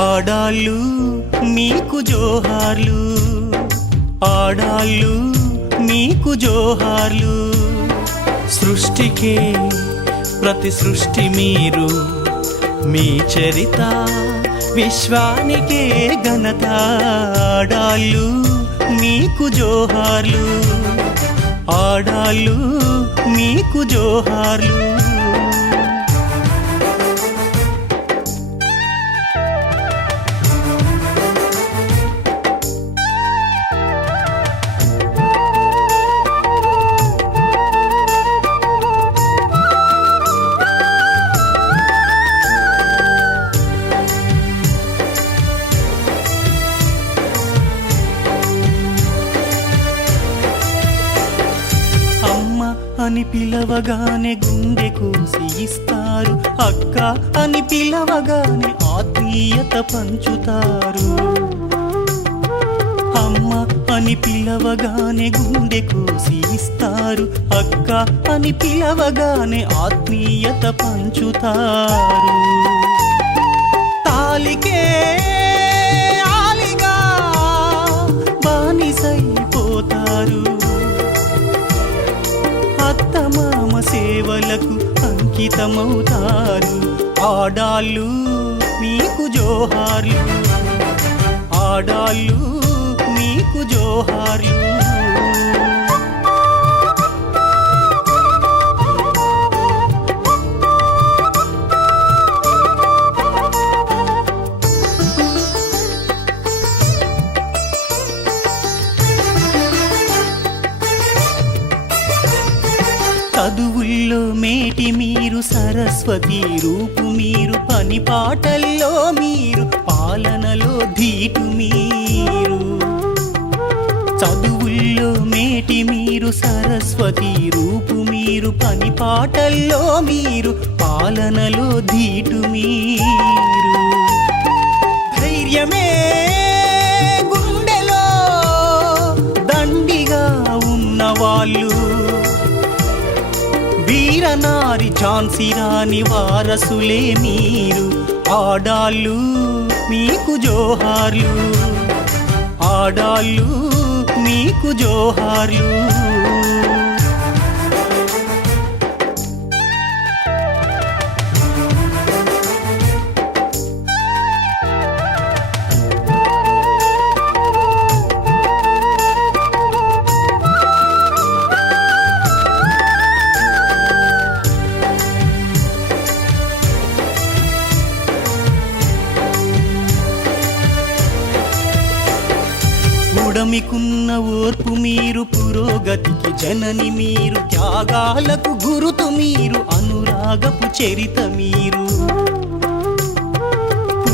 ఆడాళ్ళు మీకు జోహార్లు, ఆడాళ్ళు మీకు జోహార్లు. సృష్టికే ప్రతి సృష్టి మీరు, మీ చరిత విశ్వానికే ఘనత. ఆడాళ్ళు మీకు జోహార్లు, ఆడాళ్ళు మీకు జోహార్లు. అని పిలవగానే గుండె కోసి ఇస్తారు, అక్క అని పిలవగానే ఆత్మీయత పంచుతారు. అమ్మ అని పిలవగానే గుండె కోసి ఇస్తారు, అక్క అని పిలవగానే ఆత్మీయత పంచుతారు. తాలికే ఆలిగా బానిసైపోతారు, అత్తమామ సేవలకు అంకితమవుతారు. ఆడాళ్ళు మీకు జోహార్లు, ఆడాళ్ళు మీకు జోహార్లు. చదువుల్లో మేటి మీరు, సరస్వతి రూపు మీరు, పని పాటల్లో మీరు, పాలనలో ధీటు మీరు. చదువుల్లో మేటి మీరు, సరస్వతి రూపు మీరు, పని పాటల్లో మీరు, పాలనలో ధీటు మీరు. ధైర్యమే గుండెలో దండిగా ఉన్నవాళ్ళు, వీరనారి ఝాన్సీ రాణి వారసులే మీరు. ఆడాళ్ళు మీకు జోహార్లు, ఆడాళ్ళు మీకు జోహార్లు. ఉడమికున్న ఓర్పు మీరు, పురోగతికి జనని మీరు, త్యాగాలకు గురుతు మీరు, అనురాగపు చరిత మీరు.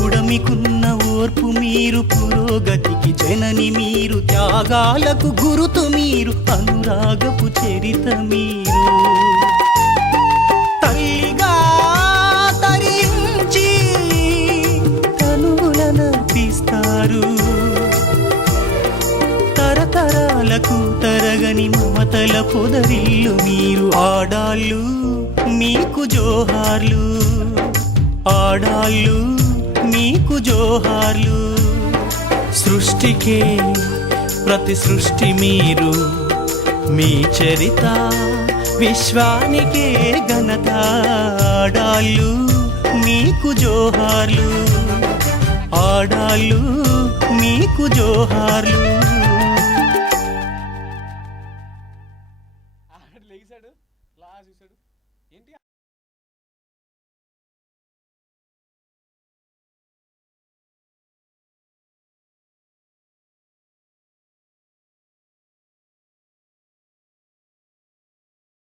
ఉడమికున్న ఓర్పు మీరు, పురోగతికి జనని మీరు, త్యాగాలకు గురుతు మీరు, అనురాగపు చరిత మీరు. తల్లిగా తరించి తనువులనర్పిస్తారు, తరతరాలకు తరగని మమతల పొదరిల్లు మీరు. ఆడాళ్ళు మీకు జోహార్లు, ఆడాళ్ళు మీకు జోహార్లు. సృష్టికే ప్రతి సృష్టి మీరు, మీ చరిత విశ్వానికే ఘనత. ఆడాళ్ళు మీకు జోహార్లు, ఆడాళ్ళు మీకు జోహార్లు. లేచాడు, లా చూసాడు ఏంటి.